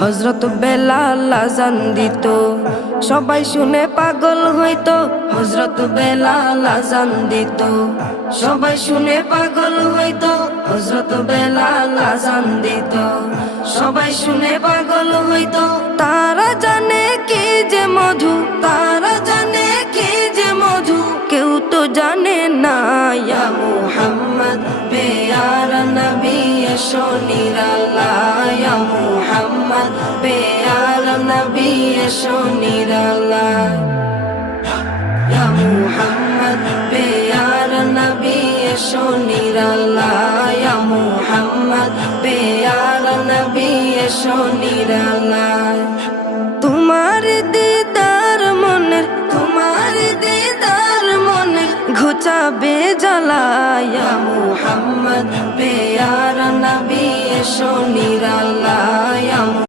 হযরত বেলাল আযান দিত, সবাই শুনে পাগল হইতো। হযরত বেলাল আযান দিত, সবাই শুনে পাগল হইতো। হযরত বেলাল আযান দিত, সবাই শুনে পাগল হইতো। তারা জানে কি যে মধু, তারা জানে কি যে মধু, কেউ তো জানে না। ইয়া মুহাম্মদ পেয়ারা নবী এসো নিরালায়, ইয়া মুহাম্মদ পেয়ারা নবী এসো নিরালায়, ইয়া মুহাম্মদ পেয়ারা নবী এসো নিরালায়, ইয়া মুহাম্মদ পেয়ারা নবী এসো নিরালায়। তোমার দিদার মনের, তোমার দিদার মনের ঘুচাবে জ্বালা। ইয়া মুহাম্মদ পেয়ারা নবী এসো নিরালায়।